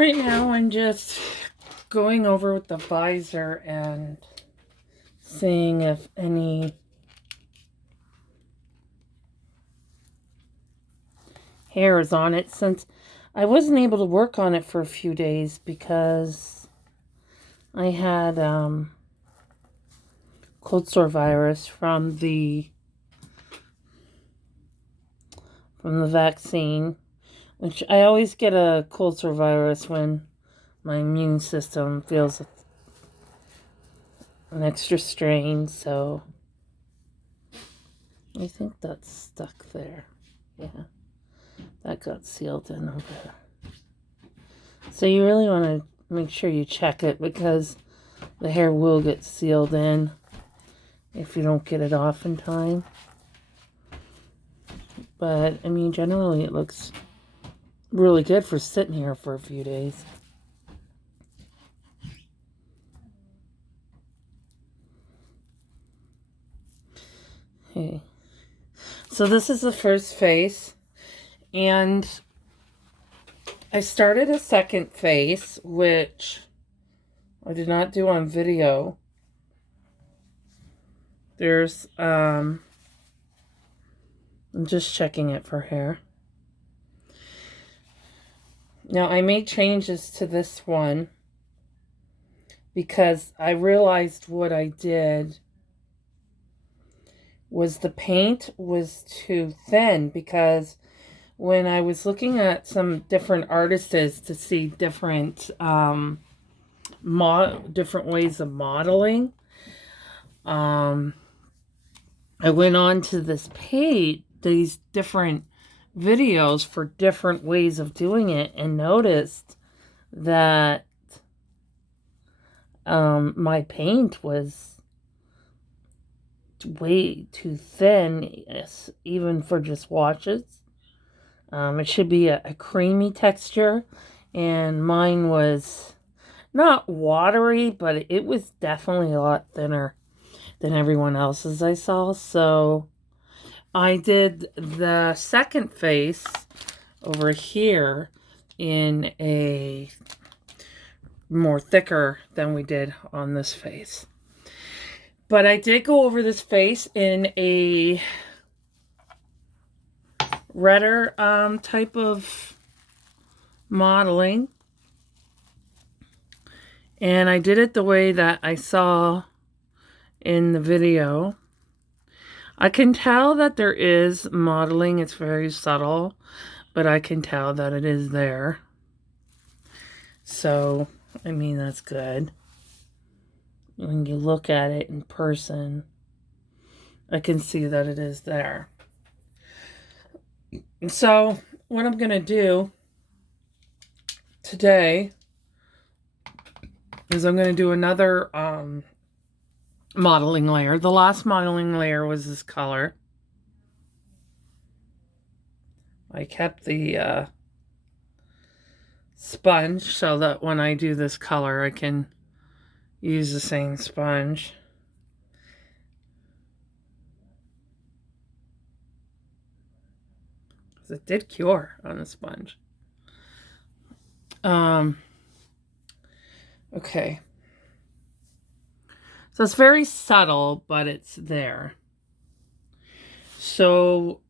Right now I'm just going over with the visor and seeing if any hair is on it, since I wasn't able to work on it for a few days because I had cold sore virus from the vaccine, which I always get a cold sore virus when my immune system feels an extra strain. So I think that's stuck there. Yeah, that got sealed in over there. So you really want to make sure you check it, because the hair will get sealed in if you don't get it off in time. But I mean, generally it looks really good for sitting here for a few days. Okay. So this is the first face, and I started a second face, which I did not do on video. There's, I'm just checking it for hair. Now, I made changes to this one because I realized what I did was the paint was too thin, because when I was looking at some different artists to see different different ways of modeling, I went on to this page, these different videos for different ways of doing it, and noticed that my paint was way too thin, even for just washes. It should be a creamy texture, and mine was not watery, but it was definitely a lot thinner than everyone else's I saw. So I did the second face over here in a more thicker than we did on this face. But I did go over this face in a redder type of modeling. And I did it the way that I saw in the video. I can tell that there is modeling. It's very subtle, but I can tell that it is there. So, I mean, that's good. When you look at it in person, I can see that it is there. So, what I'm going to do today is I'm going to do another modeling layer. The last modeling layer was this color. I kept the sponge so that when I do this color, I can use the same sponge. Because it did cure on the sponge. Okay. So it's very subtle, but it's there. So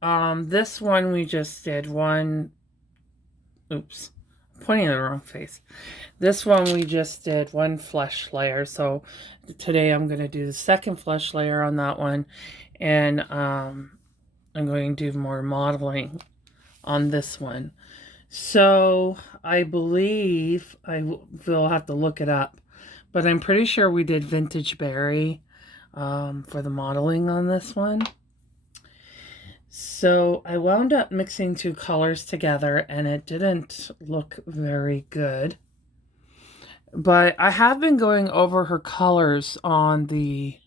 this one we just did one. Oops, I'm pointing at the wrong face. This one we just did one flesh layer. So today I'm going to do the second flesh layer on that one, and I'm going to do more modeling on this one. So I believe I will have to look it up, but I'm pretty sure we did Vintage Berry for the modeling on this one. So I wound up mixing two colors together, and it didn't look very good. But I have been going over her colors on the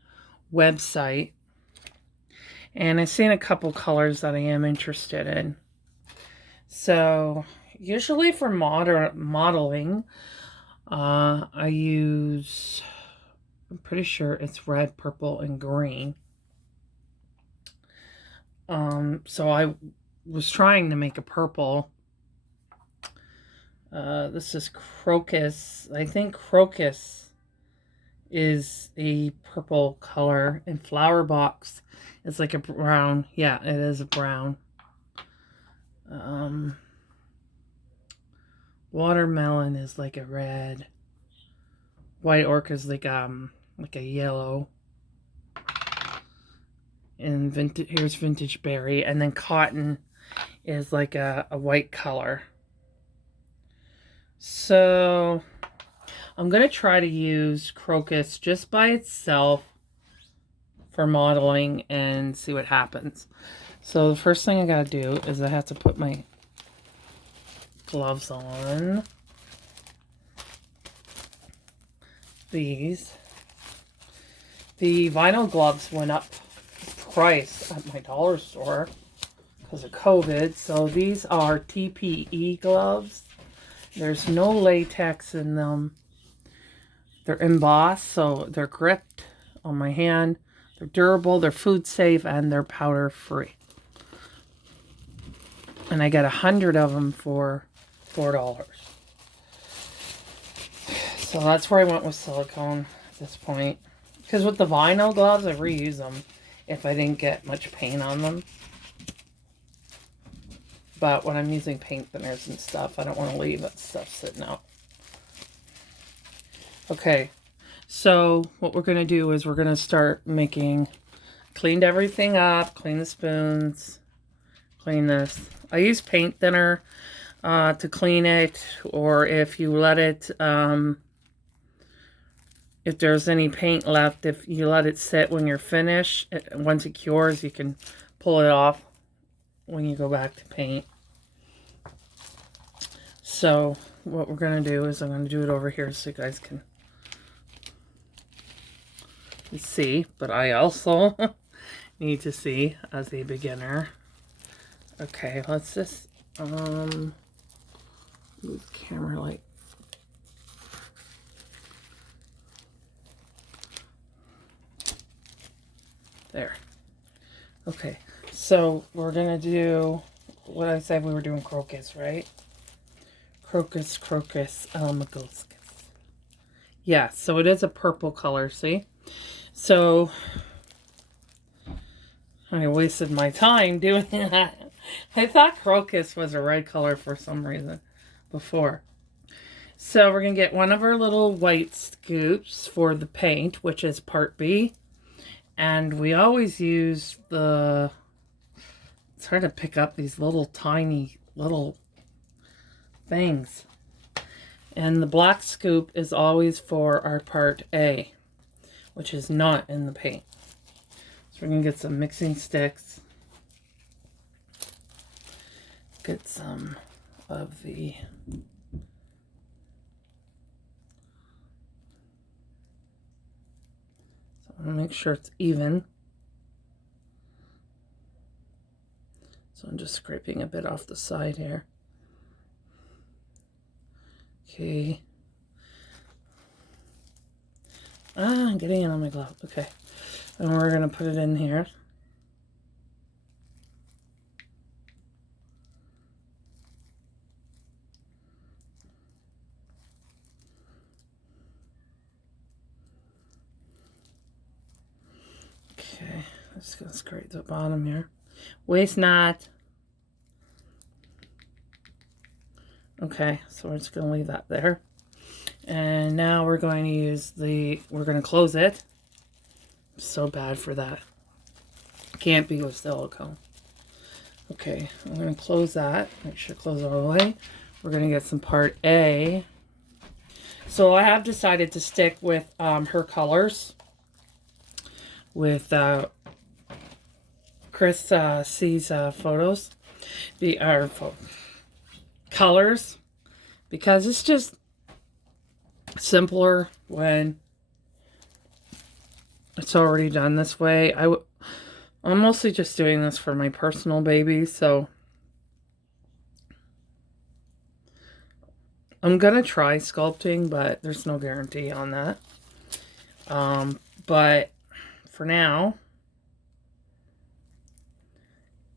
website, and I've seen a couple colors that I am interested in. So usually for modeling, I use, I'm pretty sure it's red, purple, and green. So I was trying to make a purple This is crocus. I think crocus is a purple color, and flower box is like a brown. Yeah, it is a brown. Um, Watermelon is like a red. White orchid is like a yellow. And here's vintage berry, and then cotton is like a white color. So I'm going to try to use crocus just by itself for modeling and see what happens. So the first thing I got to do is I have to put my gloves on. These. The vinyl gloves went up price at my dollar store because of COVID. So these are TPE gloves. There's no latex in them. They're embossed, so they're gripped on my hand. They're durable, they're food safe, and they're powder free. And I got 100 of them for $4. So that's where I went with silicone at this point. Because with the vinyl gloves, I reuse them if I didn't get much paint on them. But when I'm using paint thinners and stuff, I don't want to leave that stuff sitting out. Okay, so what we're going to do is we're going to start making, cleaned everything up, clean the spoons, clean this. I use paint thinner to clean it, or if you let it, if there's any paint left, if you let it sit when you're finished, once it cures, you can pull it off when you go back to paint. So what we're going to do is I'm going to do it over here so you guys can see, but I also need to see as a beginner. Okay, let's just move the camera light. There. Okay, so we're gonna do what I said we were doing, crocus, right? Crocus, almagoscus. Yeah, so it is a purple color, see? So I wasted my time doing that. I thought crocus was a red color for some reason before. So we're going to get one of our little white scoops for the paint, which is part B. And we always use the... It's hard to pick up these little tiny little things. And the black scoop is always for our part A, which is not in the paint. So we're going to get some mixing sticks. Get some of the... So I'm going to make sure it's even. So I'm just scraping a bit off the side here. Okay. I'm getting it on my glove. Okay. And we're going to put it in here. Okay. I'm just going to scrape the bottom here. Waste not. Okay. So we're just going to leave that there. And now we're going to use we're going to close it. I'm so bad for that. Can't be with silicone. Okay, I'm going to close that. Make sure to close it all the way. We're going to get some part A. So I have decided to stick with her colors. With Chris C's photos. Colors. Because it's just simpler when it's already done this way. I'm mostly just doing this for my personal baby, so I'm gonna try sculpting, but there's no guarantee on that. But for now,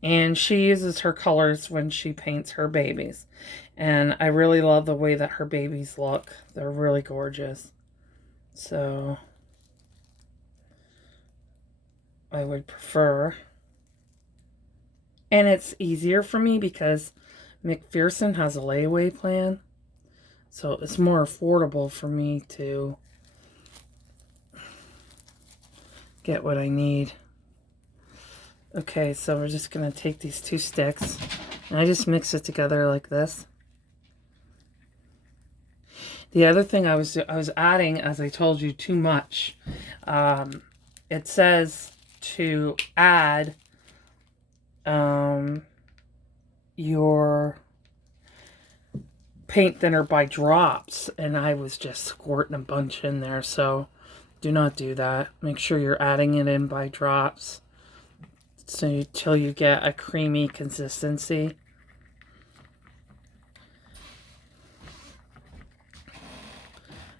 and she uses her colors when she paints her babies. And I really love the way that her babies look. They're really gorgeous. So I would prefer. And it's easier for me because McPherson has a layaway plan. So it's more affordable for me to get what I need. Okay, so we're just going to take these 2 sticks. And I just mix it together like this. The other thing I was adding, as I told you, too much. It says to add your paint thinner by drops, and I was just squirting a bunch in there, so do not do that. Make sure you're adding it in by drops until you get a creamy consistency.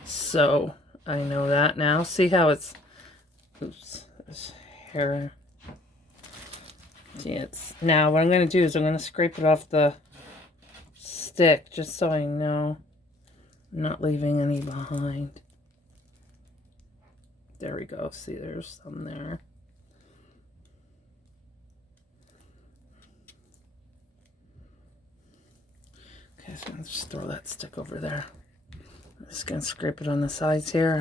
So I know that now. See how it's, oops, this hair. See, it's, now what I'm going to do is I'm going to scrape it off the stick just so I know I'm not leaving any behind. There we go. See, there's some there. Okay, so I'm just throw that stick over there. I'm just going to scrape it on the sides here. I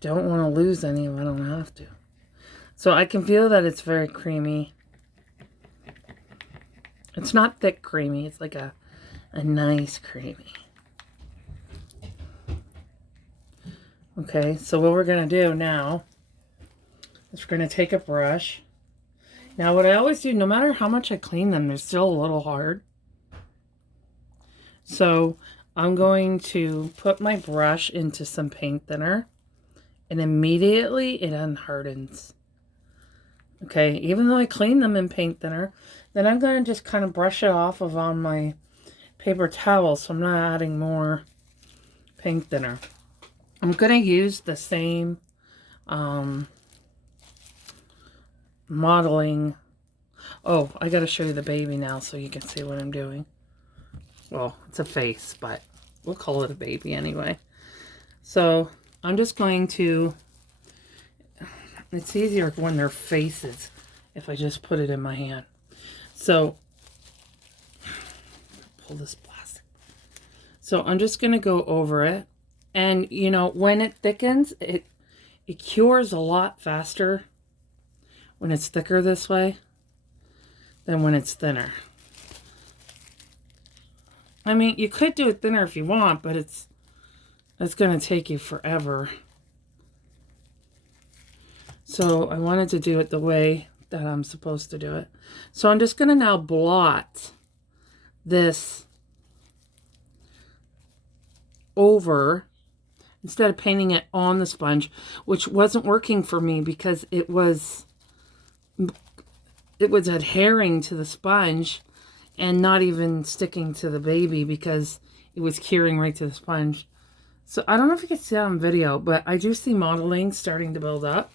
don't want to lose any if I don't have to. So I can feel that it's very creamy. It's not thick creamy. It's like a nice creamy. Okay, so what we're going to do now is we're going to take a brush. Now what I always do, no matter how much I clean them, they're still a little hard. So I'm going to put my brush into some paint thinner, and immediately it unhardens. Okay, even though I clean them in paint thinner, then I'm going to just kind of brush it off of on my paper towel, so I'm not adding more paint thinner. I'm going to use the same modeling. Oh, I got to show you the baby now so you can see what I'm doing. Well, it's a face, but we'll call it a baby anyway. So I'm just going to, it's easier when they're faces if I just put it in my hand. So pull this plastic. So I'm just going to go over it. And, you know, when it thickens, it cures a lot faster when it's thicker this way than when it's thinner. I mean, you could do it thinner if you want, but it's going to take you forever. So I wanted to do it the way that I'm supposed to do it. So I'm just going to now blot this over instead of painting it on the sponge, which wasn't working for me because it was adhering to the sponge and not even sticking to the baby because it was curing right to the sponge. So I don't know if you can see that on video, but I do see modeling starting to build up.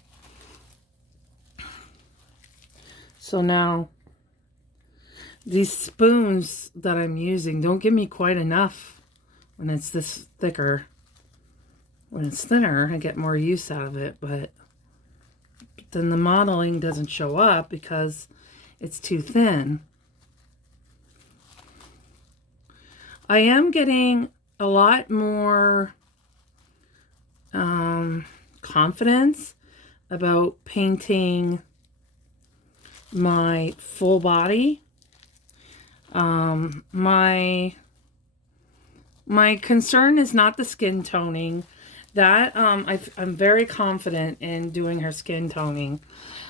So now these spoons that I'm using don't give me quite enough when it's this thicker. When it's thinner, I get more use out of it, but then the modeling doesn't show up because it's too thin. I am getting a lot more confidence about painting my full body. My concern is not the skin toning. That I'm very confident in doing her skin toning.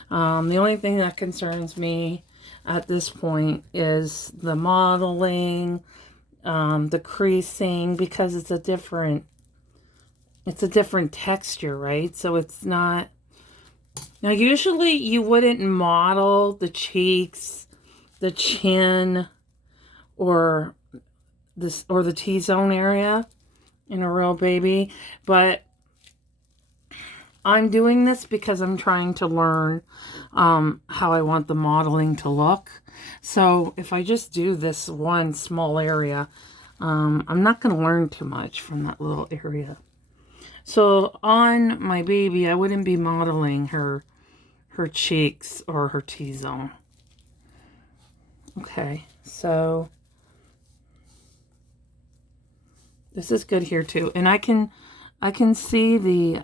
The only thing that concerns me at this point is the modeling, the creasing, because it's a different texture, right? So it's not. Now usually you wouldn't model the cheeks, the chin, or the T-zone area in a real baby, but I'm doing this because I'm trying to learn how I want the modeling to look. So if I just do this one small area, I'm not going to learn too much from that little area. So on my baby, I wouldn't be modeling her cheeks or her T-zone. Okay, so this is good here too. And I can see the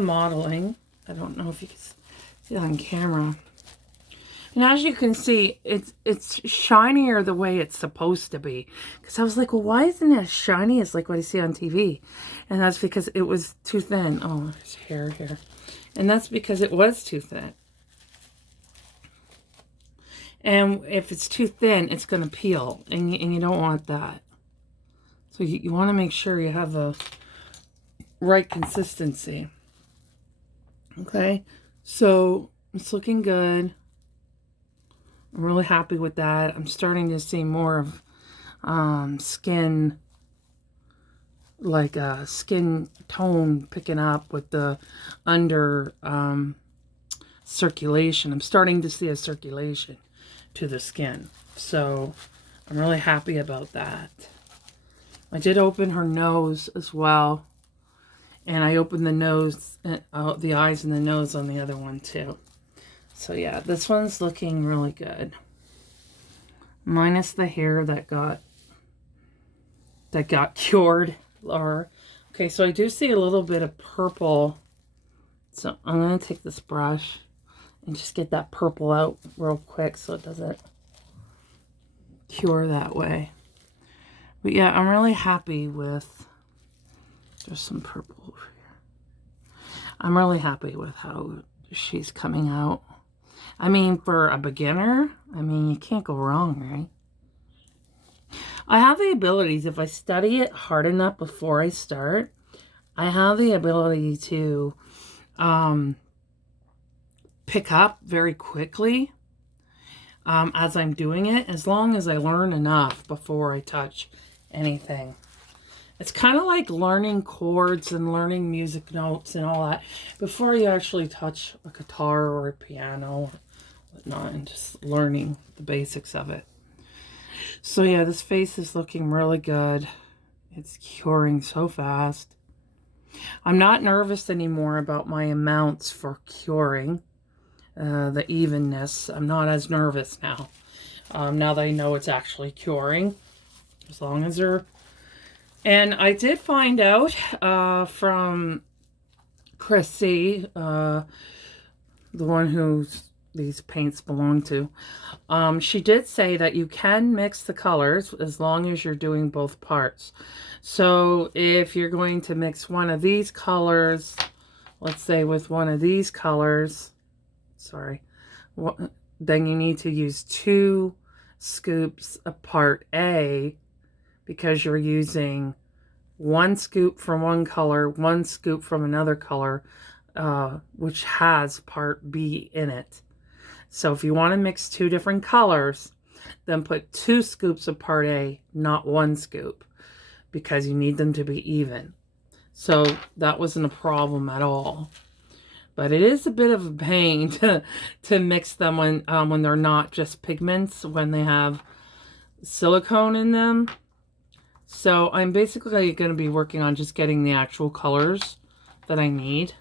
modeling. I don't know if you can see it on camera. And as you can see, it's shinier the way it's supposed to be. Because I was like, well, why isn't it as shiny as like what I see on TV? And that's because it was too thin. Oh, there's hair here. And that's because it was too thin. And if it's too thin, it's going to peel. And you don't want that. So you want to make sure you have the right consistency. Okay. So it's looking good. I'm really happy with that. I'm starting to see more of skin, like skin tone picking up with the under circulation. I'm starting to see a circulation to the skin. So I'm really happy about that. I did open her nose as well. And I opened the nose, the eyes and the nose on the other one too. So yeah, this one's looking really good. Minus the hair that got cured. Okay, so I do see a little bit of purple. So I'm going to take this brush and just get that purple out real quick so it doesn't cure that way. But yeah, I'm really happy with, there's some purple over here. I'm really happy with how she's coming out. I mean, for a beginner, I mean, you can't go wrong, right? I have the abilities, if I study it hard enough before I start, I have the ability to pick up very quickly as I'm doing it, as long as I learn enough before I touch anything. It's kind of like learning chords and learning music notes and all that before you actually touch a guitar or a piano or whatnot, and just learning the basics of it. So yeah, this face is looking really good. It's curing so fast. I'm not nervous anymore about my amounts for curing, the evenness. I'm not as nervous now. Now that I know it's actually curing, as long as they're... And I did find out from Chrissy, the one who these paints belong to, she did say that you can mix the colors as long as you're doing both parts. So if you're going to mix one of these colors, let's say with one of these colors, then you need to use 2 scoops of part A, because you're using 1 scoop from one color, 1 scoop from another color, which has part B in it. So if you want to mix 2 different colors, then put 2 scoops of part A, not 1 scoop, because you need them to be even. So that wasn't a problem at all. But it is a bit of a pain to mix them when they're not just pigments, when they have silicone in them. So I'm basically going to be working on just getting the actual colors that I need.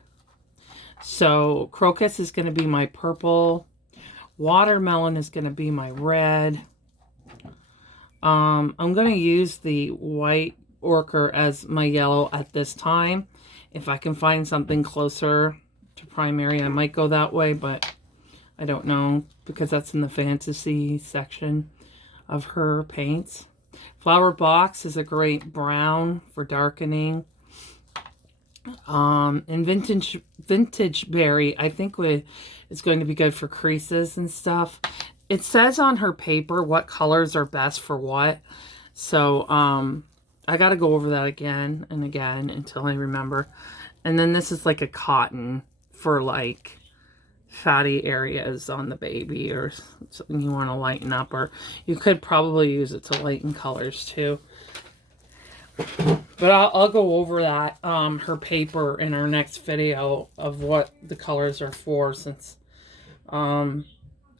So crocus is going to be my purple. Watermelon is going to be my red. I'm going to use the white ochre as my yellow at this time. If I can find something closer to primary, I might go that way, but I don't know, because that's in the fantasy section of her paints. Flower Box is a great brown for darkening. And Vintage Berry, I think is going to be good for creases and stuff. It says on her paper what colors are best for what. So I got to go over that again and again until I remember. And then this is like a cotton for like fatty areas on the baby, or something you want to lighten up, or you could probably use it to lighten colors too. But I'll go over that, her paper, in our next video of what the colors are for, since a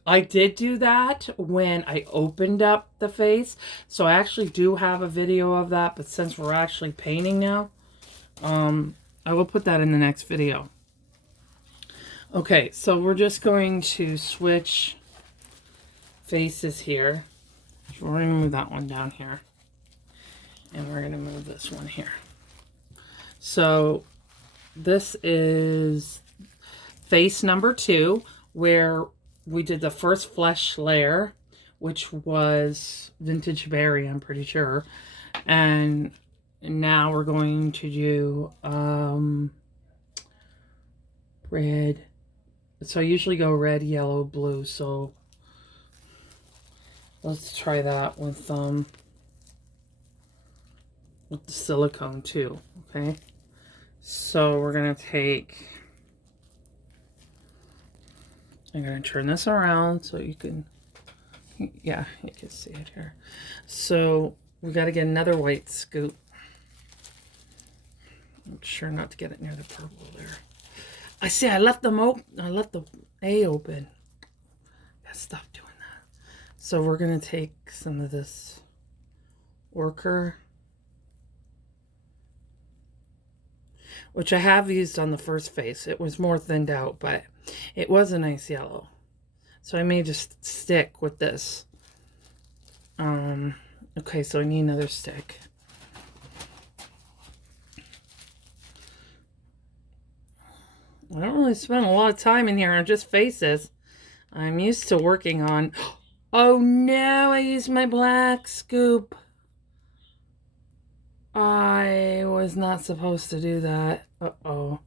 I did do that when I opened up the face. So I actually do have a video of that, but since we're actually painting now, I will put that in the next video. Okay, so we're just going to switch faces here. So we're going to move that one down here. And we're going to move this one here. So this is face number 2, where we did the first flesh layer, which was vintage berry, I'm pretty sure. And now we're going to do red. So I usually go red, yellow, blue. So let's try that with the silicone too, okay? So we're gonna take, I'm gonna turn this around so you can, yeah, you can see it here. So we gotta get another white scoop. I'm sure not to get it near the purple there. I see, I left them open. I left the A open. Gotta stop doing that. So we're gonna take some of this Orchard, which I have used on the first face. It was more thinned out, but it was a nice yellow. So I may just stick with this. Okay, so I need another stick. I don't really spend a lot of time in here on just faces. I'm used to working on... Oh no, I used my black scoop. I was not supposed to do that. Uh-oh.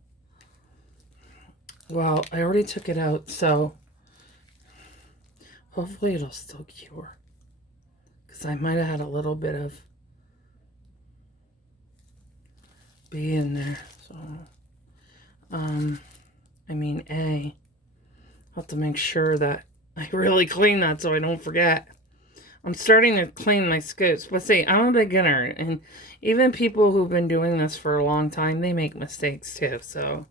Well, I already took it out, so hopefully it'll still cure. Because I might have had a little bit of B in there. So, I mean A. I'll have to make sure that I really clean that so I don't forget. I'm starting to clean my scoops. But see, I'm a beginner. And even people who've been doing this for a long time, they make mistakes too. So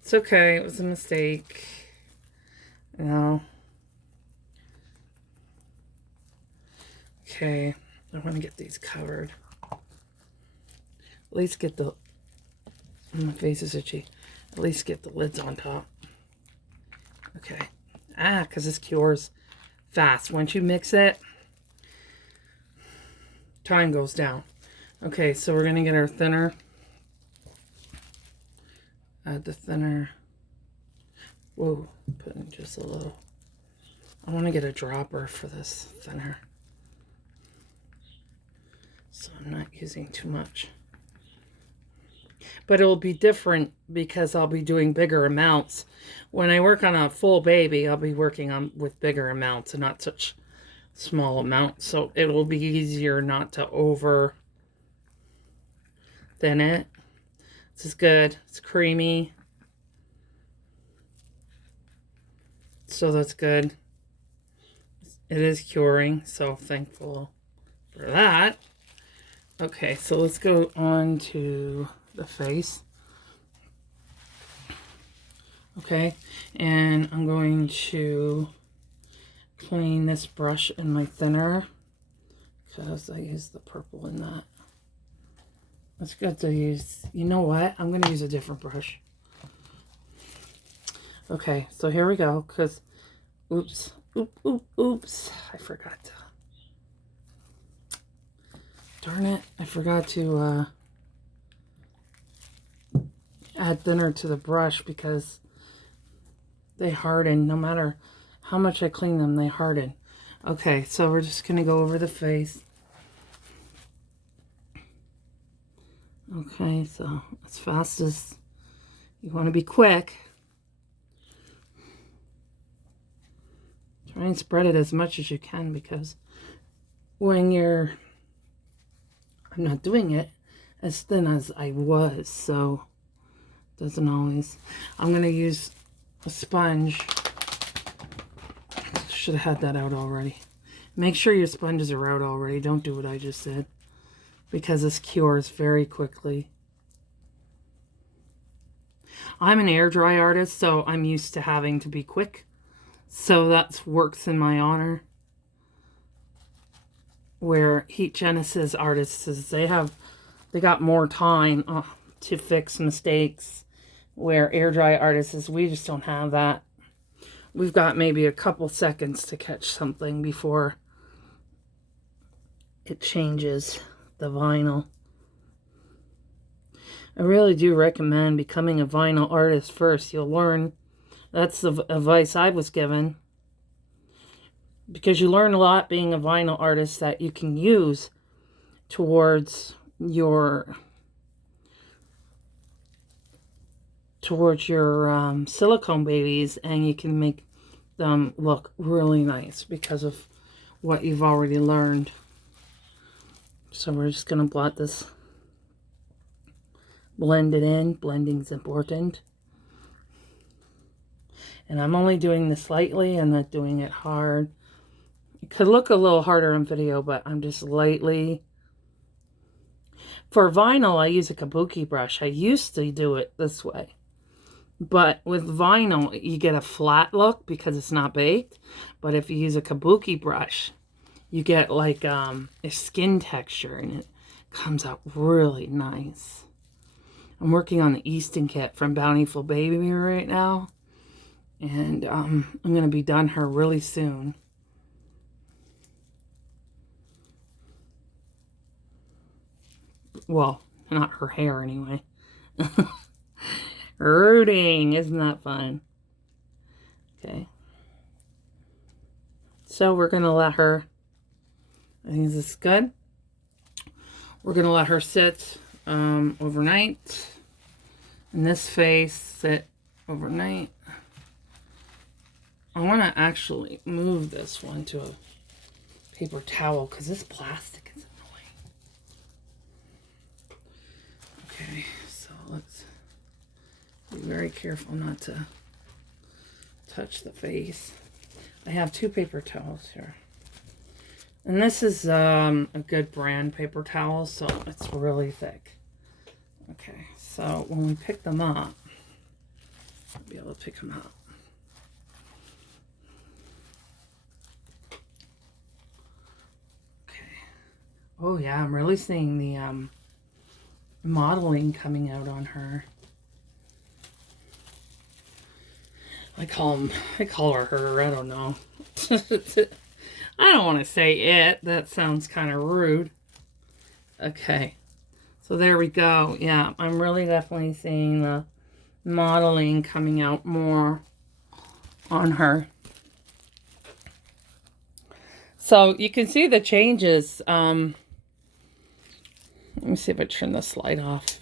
it's okay. It was a mistake. You know. Okay. I want to get these covered. At least get the... My face is itchy. At least get the lids on top. Okay. Because this cures fast. Once you mix it, time goes down. Okay, so we're going to get our thinner. Add the thinner. Whoa, put in just a little. I want to get a dropper for this thinner, so I'm not using too much. But it will be different because I'll be doing bigger amounts. When I work on a full baby, I'll be working on with bigger amounts and not such small amounts. So it will be easier not to over thin it. This is good. It's creamy. So that's good. It is curing, so thankful for that. Okay, so let's go on to the face. Okay, and I'm going to clean this brush in my thinner because I used the purple in that. It's good to use, you know what? I'm going to use a different brush. Okay, so here we go, because, oops, oops, I forgot to, darn it, I forgot to add thinner to the brush because they harden. No matter how much I clean them, they harden. Okay, so we're just going to go over the face. Okay, so as fast as you want to be quick. Try and spread it as much as you can because when you're... I'm not doing it as thin as I was, so it doesn't always... I'm going to use a sponge. Should have had that out already. Make sure your sponges are out already. Don't do what I just did, because this cures very quickly. I'm an air dry artist, so I'm used to having to be quick. So that's works in my honor. Where Heat Genesis artists, they got more time to fix mistakes. Where air dry artists, we just don't have that. We've got maybe a couple seconds to catch something before it changes the vinyl. I really do recommend becoming a vinyl artist first. You'll learn. That's the advice I was given. Because you learn a lot being a vinyl artist that you can use towards your silicone babies, and you can make them look really nice because of what you've already learned. So we're just going to blend it in. Blending's important. And I'm only doing this lightly. I'm not doing it hard. It could look a little harder on video, but I'm just lightly. For vinyl, I use a kabuki brush. I used to do it this way. But with vinyl, you get a flat look because it's not baked. But if you use a kabuki brush, you get like a skin texture, and it comes out really nice. I'm working on the Easton kit from Bountiful Baby right now. And I'm going to be done her really soon. Well, not her hair anyway. Rooting, isn't that fun? Okay. So we're going to let her, I think this is good. We're going to let her sit overnight. And this face sit overnight. I want to actually move this one to a paper towel because this plastic is annoying. Okay, so let's be very careful not to touch the face. I have 2 paper towels here. And this is a good brand paper towel, so it's really thick. Okay, so when we pick them up, I'll be able to pick them up. Okay. Oh yeah, I'm really seeing the modeling coming out on her. I call her, I don't know. I don't want to say it. That sounds kind of rude. Okay. So there we go. Yeah, I'm really definitely seeing the modeling coming out more on her. So you can see the changes. Let me see if I turn the slide off.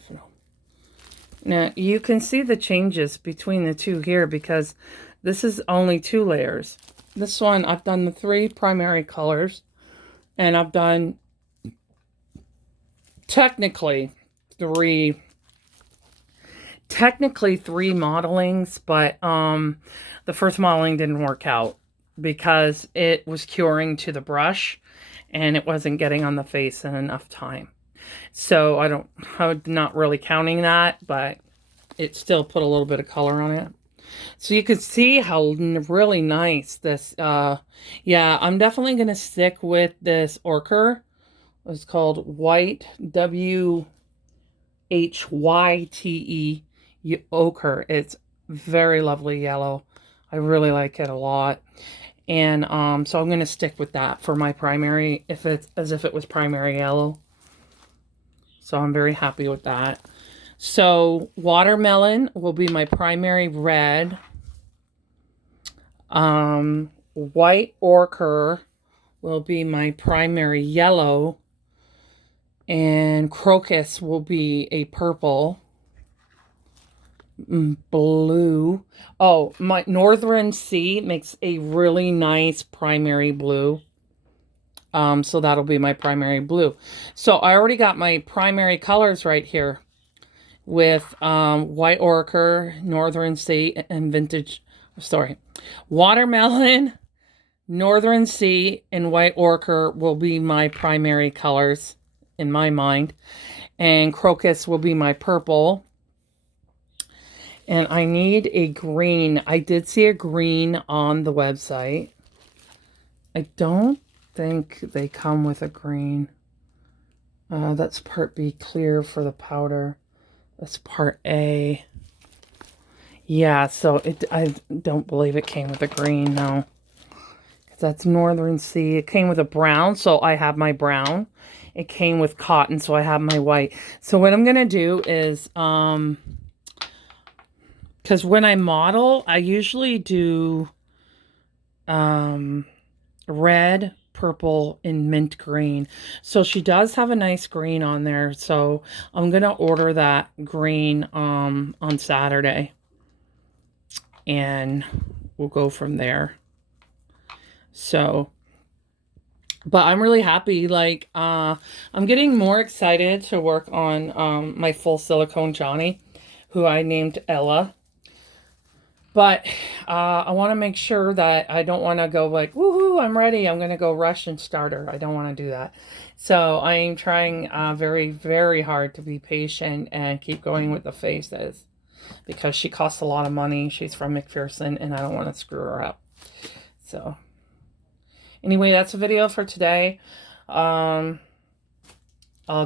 Now, you can see the changes between the two here because this is only 2 layers. This one, I've done the 3 primary colors, and I've done technically 3 modelings, but the first modeling didn't work out because it was curing to the brush and it wasn't getting on the face in enough time. So I'm not really counting that, but it still put a little bit of color on it. So you can see how really nice this, yeah, I'm definitely going to stick with this ochre. It's called White, W-H-Y-T-E, ochre. It's very lovely yellow. I really like it a lot. And so I'm going to stick with that for my primary, as if it was primary yellow. So I'm very happy with that. So watermelon will be my primary red. White ochre will be my primary yellow. And crocus will be a purple. Blue. Oh, my Northern Sea makes a really nice primary blue. So that'll be my primary blue. So I already got my primary colors right here with white ochre, Northern Sea, and watermelon, Northern Sea, and white ochre will be my primary colors in my mind. And crocus will be my purple. And I need a green. I did see a green on the website. I don't think they come with a green. That's part B, clear for the powder. That's part A. Yeah, so I don't believe it came with a green, no. That's Northern Sea. It came with a brown, so I have my brown. It came with cotton, so I have my white. So what I'm going to do is, because when I model, I usually do red, purple, and mint green. So she does have a nice green on there, so I'm going to order that green on Saturday. And we'll go from there. So, but I'm really happy. Like, I'm getting more excited to work on my full silicone Johnny, who I named Ella. But I want to make sure that I don't want to go like, woohoo, I'm ready. I'm going to go rush and start her. I don't want to do that. So I am trying very, very hard to be patient and keep going with the faces, because she costs a lot of money. She's from McPherson, and I don't want to screw her up. So anyway, that's a video for today. I'll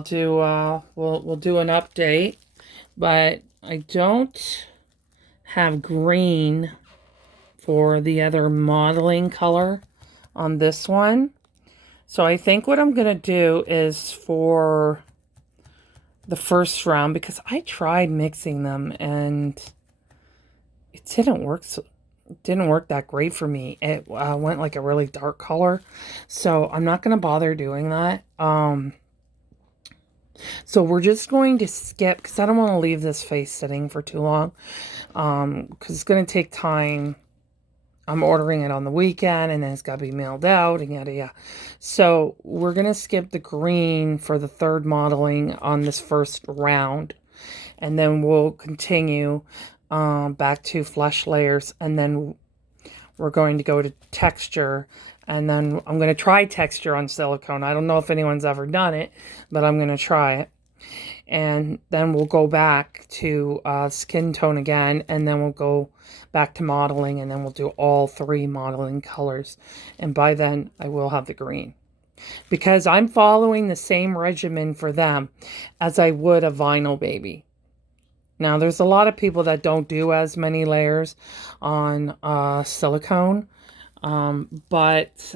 do we'll do an update, but I don't have green for the other modeling color on this one. So I think what I'm gonna do is for the first round, because I tried mixing them and it didn't work that great for me. It went like a really dark color, so I'm not going to bother doing that. So we're just going to skip, because I don't want to leave this face sitting for too long, because it's going to take time. I'm ordering it on the weekend, and then it's got to be mailed out, and yada yada. So we're going to skip the green for the third modeling on this first round, and then we'll continue back to flesh layers, and then we're going to go to texture, and then I'm going to try texture on silicone. I don't know if anyone's ever done it, but I'm going to try it. And then we'll go back to skin tone again, and then we'll go back to modeling, and then we'll do all three modeling colors. And by then, I will have the green, because I'm following the same regimen for them as I would a vinyl baby. Now, there's a lot of people that don't do as many layers on silicone, but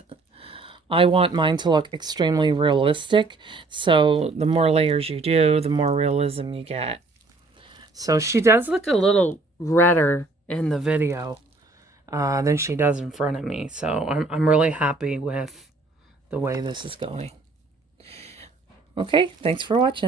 I want mine to look extremely realistic. So the more layers you do, the more realism you get. So she does look a little redder in the video than she does in front of me. So I'm really happy with the way this is going. Okay, thanks for watching.